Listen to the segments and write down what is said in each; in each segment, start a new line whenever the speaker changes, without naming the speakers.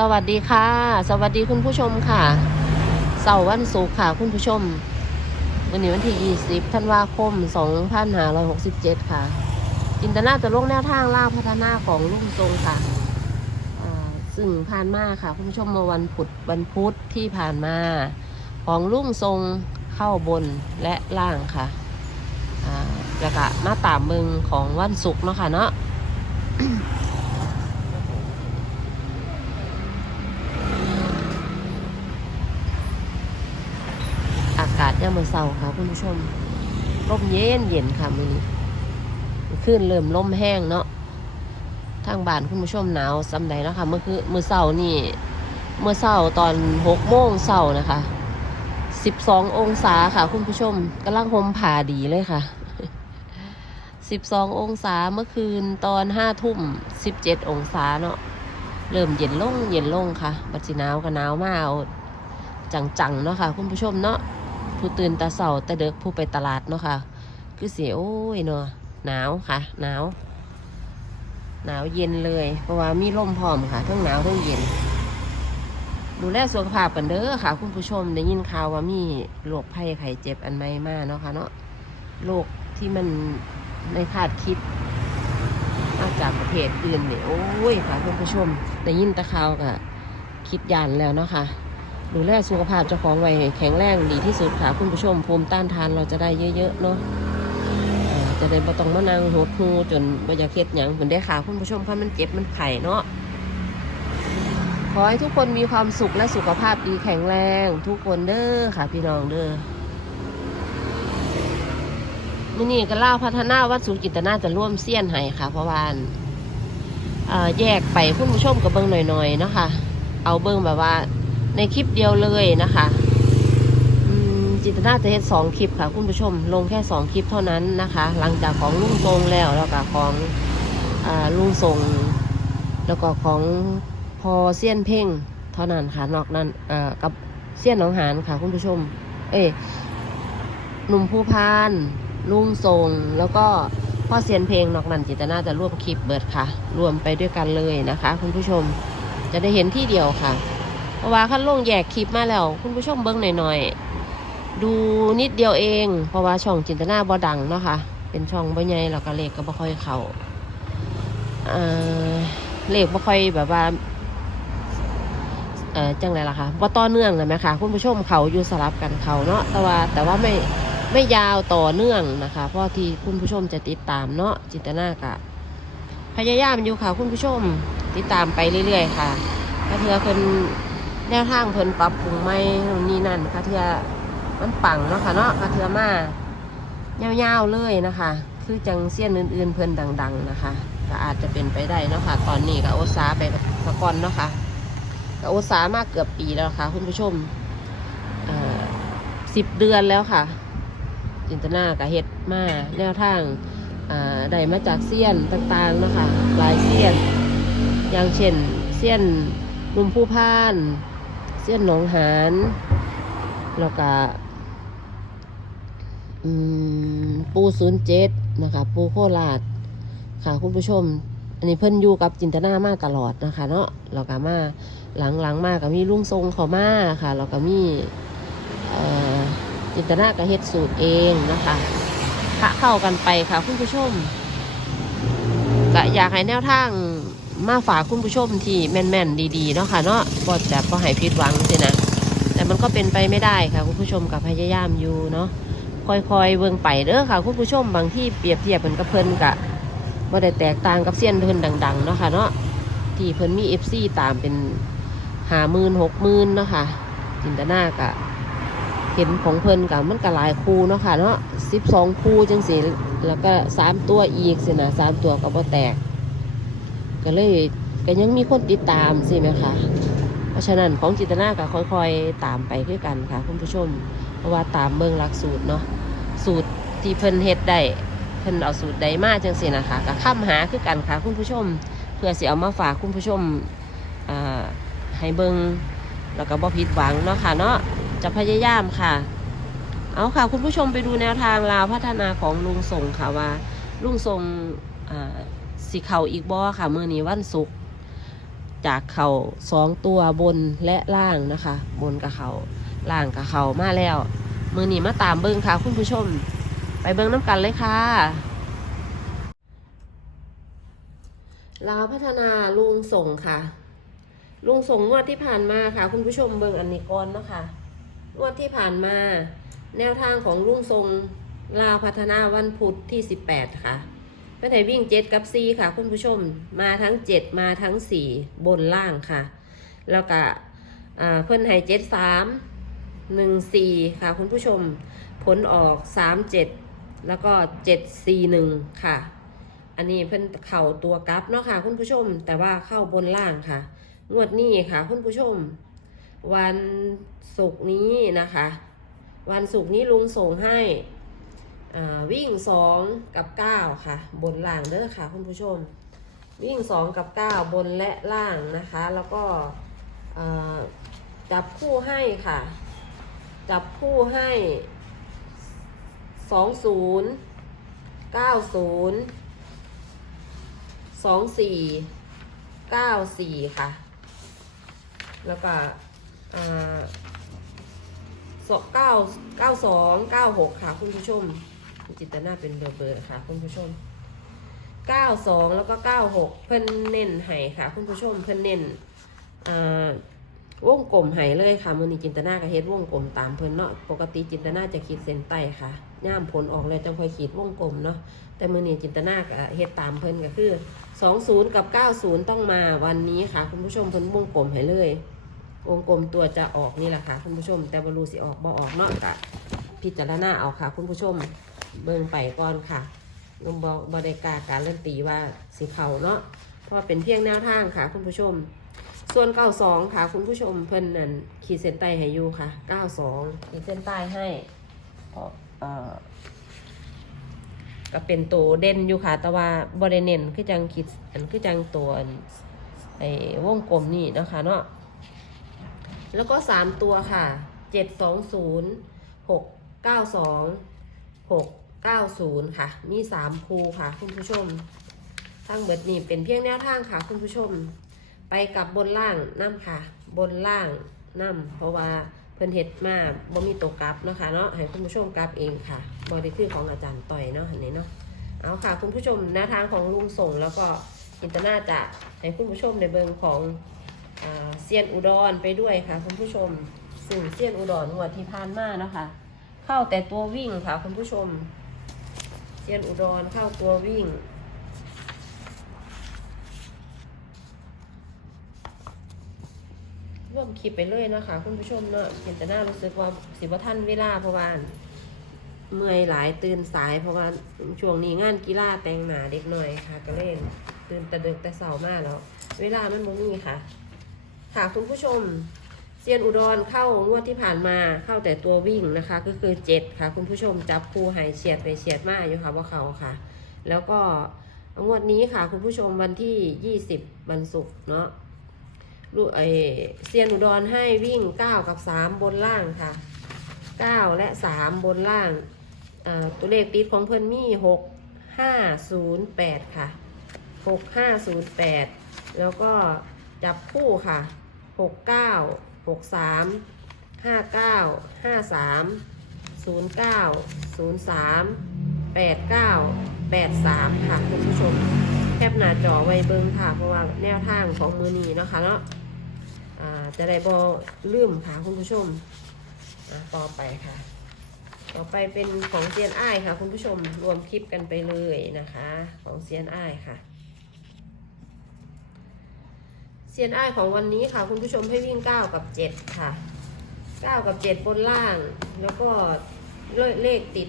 สวัสดีค่ะ สวัสดีคุณผู้ชมค่ะเสาร์วันศุกร์ค่ะ คุณผู้ชม วันนี้วันที่ 20 ธันวาคม 2567 ค่ะ จินตนาจะลงแนวทางล่าพัฒนาของลุงทรงค่ะอ่าซึ่งผ่านมาค่ะ คุณผู้ชมเมื่อวันพุธวันพุธที่ผ่านมาของลุงทรงเข้าบนและล่างค่ะอ่าแล้วก็มาตามเมืองของวันศุกร์เนาะค่ะเนาะากาศย่ามมือเศร้าค่ะคุณผู้ชมลมเย็นเย็นค่ะมือนี้ขึ้นเริ่มลมแห้งเนาะทางบ้านคุณผู้ชมหนาวสำใดเนาะค่ะเมื่อคือมือเศร้านี่ เมื่อเศร้าตอนหกโมงเศร้านะคะสิบสององศาค่ะ คุณผู้ชมกำลังห่มผ่าดีเลยค่ะสิบสององศาเมื่อคืนตอนห้าทุ่มสิบเจ็ดองศาเนาะเริ่มเย็นลงเย็นลงค่ะ บัดสิหนาวก็หนาวมากจังๆเนาะค่ะ คุณผู้ชมเนาะ ผู้ตื่นตาเสาแต่เด็กผู้ไปตลาดเนาะค่ะ คือเสียโอ้ยเนาะหนาวค่ะ หนาว หนาวเย็นเลย เพราะว่ามีลมพร้อมค่ะ ทั้งหนาวทั้งเย็น ดูแลสุขภาพกันเด้อค่ะ คุณผู้ชมได้ยินข่าวว่ามีโรคภัยไข้เจ็บอันใหม่มาเนาะค่ะเนาะโรคที่มันในคาดคิดมาจากประเทศอื่นเนี่ยโอ้ยค่ะคุณผู้ชมได้ยินตะข่าวก็คิดยานแล้วเนาะค่ะ ดูแลสุขภาพเจ้าของไว้ให้แข็งแรงดีที่สุดค่ะคุณผู้ชมภูมิต้านทานเราจะได้เยอะๆเนาะเอ่อจะได้บ่ต้องมานั่งหดหูจนบ่อยากเฮ็ดหยังเหมือนได้ค่ะคุณผู้ชมเพราะมันเจ็บมันไข่เนาะขอให้ทุกคนมีความสุขและสุขภาพดีแข็งแรงทุกคนเด้อค่ะ พี่น้องเด้อมื่อนี้ก็เล่าพัฒนาวัดสุกิตนาจะร่วมเสี้ยนให้ค่ะเพราะว่าอันแยกไปคุณผู้ชมกับเบิ่งหน่อยๆเนาะค่ะเอาเบิ่งแบบว่า ในคลิปเดียวเลยนะคะจิตนาจะเฮ็ดสองคลิปค่ะ คุณผู้ชมลงแค่สองคลิปเท่านั้นนะคะ หลังจากของลุงทรงแล้วแล้วก็ของอลุงทรงแล้วก็ของพอเซียนเพ่งเท่านั้นค่ะนอกนั้นกับเซียนหนองหานค่ะ คุณผู้ชม เอ้ยหนุ่มผู้พานลุงทรงแล้วก็พ่อเซียนเพลงนอกนั้นจิตนาจะร่วมคลิปเบิดค่ะ รวมไปด้วยกันเลยนะคะ คุณผู้ชมจะได้เห็นที่เดียวค่ะ เพราะว่าขั้นลงแยกคลิปมาแล้ว คุณผู้ชมเบิ้งหน่อยๆ ดูนิดเดียวเอง เพราะว่าช่องจินตนาบ่ดังเนาะค่ะ เป็นช่องบ่ใหญ่แล้วก็เลขก็บ่ค่อยเขาเอ่อเลขบ่ค่อยแบบว่าเอ่อจังไรล่ะคะบ่ต่อเนื่องเลยไหมคะคุณผู้ชมเขาอยู่สลับกันเขาเนาะแต่ว่าแต่ว่าไม่ไม่ยาวต่อเนื่องนะคะ เพราะที่คุณผู้ชมจะติดตามเนาะจินตนากะพยายามอยู่ค่ะคุณผู้ชมติดตามไปเรื่อยๆ ค่ะกระเทือเพิ่น แนวทางเพิ่นปรับปรุงไม่นี่นั่นกระเทือมันปังเนาะค่ะเนาะกระเทือมายาวๆเลยนะคะ คือจังเสี้ยนอื่น ๆ เพิ่นดัง ๆ นะคะก็อาจจะเป็นไปได้เนาะค่ะ ตอนนี้ก็โอซาไปสะกอนเนาะค่ะก็โอซามากเกือบปีแล้วค่ะคุณผู้ชมสิบเดือนแล้วค่ะ จินตนากับเฮ็ดมาแนวทางได้มาจากเสี้ยนต่างๆนะคะหลายเสี้ยน อย่างเช่นเสี้ยนลุมผู้พาน เสี้ยนหนองหานแล้วก็ปูศูนย์เจ็ดนะคะ ปูโคราชค่ะคุณผู้ชม อันนี้เพิ่นอยู่กับจินตนามาตลอดนะคะ เนาะแล้วก็มาหลังหลังๆมาก็มีลุงทรงเขามาค่ะแล้วก็มีเอ่อจินตนาก็เฮ็ดสูตรเองนะคะขะเข้ากันไปค่ะคุณผู้ชมก็อยากให้แนวทาง มาฝากคุณผู้ชมที่แม่นๆดีๆเนาะค่ะเนาะบ่จะบ่ให้ผิดหวังสินะแต่มันก็เป็นไปไม่ได้ค่ะคุณผู้ชมกับพยายามอยู่เนาะค่อยๆเบิ่งไปเด้อค่ะคุณผู้ชมบางที่เปรียบเทียบเป็นกับเพิ่นกะบ่ได้แตกต่างกับเซียนเพิ่นดังๆเนาะค่ะเนาะที่เพิ่นมี FC ตามเป็นหาหมื่นหกหมื่นเนาะค่ะจินตนากะเห็นของเพิ่นกับมันก็หลายคู่เนาะค่ะเนาะสิบสองคู่จังสิแล้วก็สามตัวอีกสินะสามตัวก็บ่แตก ก็เลยก็ยังมีคนติดตามสิไหมคะเพราะฉะนั้นของจิตนาก็ค่อยๆตามไปด้วยกันค่ะคุณผู้ชม เพราะว่าตามเบิ่งหลักสูตรเนาะสูตรที่เพิ่นเฮ็ดได้เพิ่นเอาสูตรใดมาจังสินะคะก็ค้ำหาคือกันค่ะคุณผู้ชม เพื่อสิเอามาฝากคุณผู้ชมให้เบิงแล้วก็บ่ผิดหวังเนาะค่ะเนาะจะพยายามค่ะ เอาค่ะ คุณผู้ชมไปดูแนวทางลาวพัฒนาของลุงส่งค่ะว่าลุงส่งอ่า สีเขาอีกบ่อค่ะมือนี้วันศุกร์จากเขาสองตัวบนและล่างนะคะ บนกับเขาล่างกับเขามาแล้ว มือหนีมาตามเบิ้งค่ะ คุณผู้ชม ไปเบิ้งน้ำกันเลยค่ะลาวพัฒนาลุงส่งค่ะ ลุงส่งงวดที่ผ่านมาค่ะ คุณผู้ชมเบิ้งอันนี้ก่อนเนาะคะงวดที่ผ่านมา แนวทางของลุงทรงลาวพัฒนาวันพุธที่ 18 ค่ะ พื่อนให้วิ่ง7กับ4ค่ะ คุณผู้ชมมาทั้ง7มาทั้ง4บนล่างค่ะ แล้วก็อ่าเพื่อนให้7 3 1 4ค่ะ คุณผู้ชมผลออก3 7แล้วก็7 4 1ค่ะ อันนี้เพิ่นเข่าตัวกลับเนาะค่ะ คุณผู้ชมแต่ว่าเข้าบนล่างค่ะ งวดนี้ค่ะ คุณผู้ชม วันศุกร์นี้นะคะ วันศุกร์นี้ลุงส่งให้ วิ่งสองกับเก้าค่ะ บนล่างเด้อค่ะคุณผู้ชม วิ่งสองกับเก้าบนและล่างนะคะ แล้วก็จับคู่ให้ค่ะ จับคู่ให้สองศูนย์เก้าศูนย์สองสี่เก้าสี่ค่ะ แล้วก็เก้าเก้าสองเก้าหกค่ะ คุณผู้ชม จิตนาเป็นเบอร์เบอร์ค่ะคุณผู้ชมเก้าสองแล้วก็เก้าหกเพิ่นเน้นไห้ค่ะ คุณผู้ชมเพิ่นเน้นอ่าวงกลมไห้เลยค่ะมือนี้จินตนากับเฮ็ดวงกลมตามเพิ่นเนาะปกติจินตนาจะขีดเส้นใต้ค่ะย่ามผลออกเลยจังค่อยขีดวงกลมเนาะแต่มือนี้จินตนากับเฮ็ดตามเพิ่นก็คือสองศูนย์กับเก้าศูนย์ต้องมาวันนี้ค่ะ คุณผู้ชมเพิ่นวงกลมให้เลยวงกลมตัวจะออกนี่แหละค่ะ คุณผู้ชม แต่บรูสิออกบ่ออกเนาะกะพิจารณาเอาค่ะ คุณผู้ชม เบิ่งไปก่อนค่ะลงบอกบริการการเล่นตีว่าสีเขาเนาะเพราะว่าเป็นเพียงแนวทางค่ะ คุณผู้ชม ส่วนเก้าสองค่ะ คุณผู้ชมเพิ่นนั่นขีดเส้นใต้ให้อยู่ค่ะเก้าสองขีดเส้นใต้ให้เพราะเอ่อก็เป็นตัวเด่นอยู่ค่ะ แต่ว่าบริเน้นคือจังขีดอันคือจังตัวอันไอ้วงกลมนี่นะคะเนาะแล้วก็สามตัวค่ะเจ็ดสองศูนย์หกเก้าสองหก เก้าศูนย์ค่ะ มีสามคูค่ะ คุณผู้ชม ทั้งเบิดนี่เป็นเพียงแนวทางค่ะ คุณผู้ชม ไปกับบนล่างน้ำค่ะ บนล่างน้ำเพราะว่าเพิ่นเฮ็ดมาบ่มีตัวกลับนะคะเนาะให้คุณผู้ชมกลับเองค่ะบอดี้คือของอาจารย์ต่อยเนาะอันนี้เนาะเอาค่ะ คุณผู้ชมแนวทางของลุงส่งแล้วก็อินเตอร์น่าจะให้คุณผู้ชมในเบิงของอเซียนอุดรไปด้วยค่ะ คุณผู้ชมซึ่งเซียนอุดรงวดที่ผ่านมานะคะเข้าแต่ตัววิ่งค่ะ คุณผู้ชม เซียนอุดรเข้าตัววิ่ง ร่วมคลิปไปเลยนะคะคุณผู้ชมเนาะเห็นแต่หน้ารู้สึกว่าสิบท่านเวลาเพราะว่าเมื่อยหลายตื่นสายเพราะว่าช่วงนี้งานกีฬาแต่งหนาเด็กหน่อยค่ะ ก็เล่นตื่นแต่ดึกแต่เสาร์มากแล้ว เวลามันบ่มีค่ะ ค่ะคุณผู้ชม ซียนอุดรเข้างวดที่ผ่านมาเข้าแต่ตัววิ่งนะคะ ก็คือเจ็ดค่ะ คุณผู้ชมจับคู่หายเฉียดไปเฉียดมาอยู่ค่ะว่าเขาค่ะ แล้วก็งวดนี้ค่ะ คุณผู้ชมวันที่ยี่สิบวันศุกร์เนาะลูกเอเซียนอุดรให้วิ่งเก้ากับสามบนล่างค่ะเก้าและสามบนล่างตัวเลขติดของเพื่อนมี่หกห้าศูนย์แปดค่ะหกห้าศูนย์แปดแล้วก็จับคู่ค่ะหกเก้า หกสามห้าเก้าห้าสามศูนย์เก้าศูนย์สามแปดเก้าแปดสามค่ะคุณผู้ชม แคปหน้าจอไว้เบิ้งค่ะ เพราะว่าแนวทางของมือนี้เนาะคะเนาะอ่าจะได้บอลืมค่ะคุณผู้ชมอะต่อไปค่ะ ต่อไปเป็นของเซียนอ้ายค่ะ คุณผู้ชมรวมคลิปกันไปเลยนะคะ ของเซียนอ้ายค่ะ เซียนอ้ายของวันนี้ค่ะ คุณผู้ชมให้วิ่ง 9 กับ 7 ค่ะ 9 กับ 7 บนล่าง แล้วก็เลเลขติด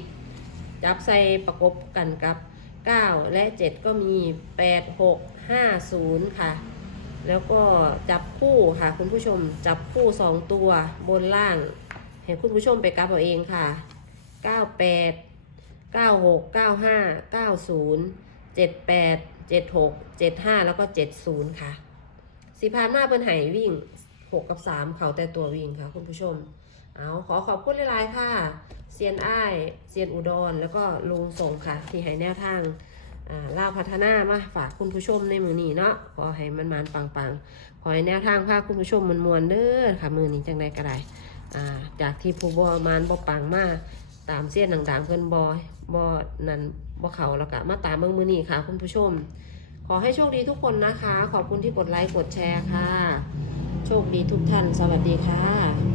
จับใส่ประกบกันกับ 9 และ 7 ก็มี 8 6 5 0 ค่ะ แล้วก็จับคู่ค่ะ คุณผู้ชมจับคู่ 2 ตัวบนล่างให้คุณผู้ชมไปกับเอาเองค่ะ 98 96 95 90 78 76 75 แล้วก็ 70 ค่ะ สีพานมาเปิ้นไห้วิ่งหกกับสามเขาแต่ตัววิ่งค่ะ คุณผู้ชม เอาขอขอบคุณหลาย ๆ ค่ะเซียนอ้ายเซียนอุดร แล้วก็ลุงสงค่ะ ที่ให้แนวทางล่าพัฒนามาฝากคุณผู้ชมในมือนี้เนาะขอให้มันมันปังๆ ขอให้แนวทางพาคุณผู้ชมมันมวนเด้อค่ะมือนี้จังใดก็ได้จากที่ผู้บอมานบอปังมาตามเสี้ยนต่างๆเพื่อนบอบอนั่นบอเขาแล้วก็มาตามเมืองมือนี้ค่ะ คุณผู้ชม ขอให้โชคดีทุกคนนะคะ ขอบคุณที่กดไลค์กดแชร์ค่ะ โชคดีทุกท่าน สวัสดีค่ะ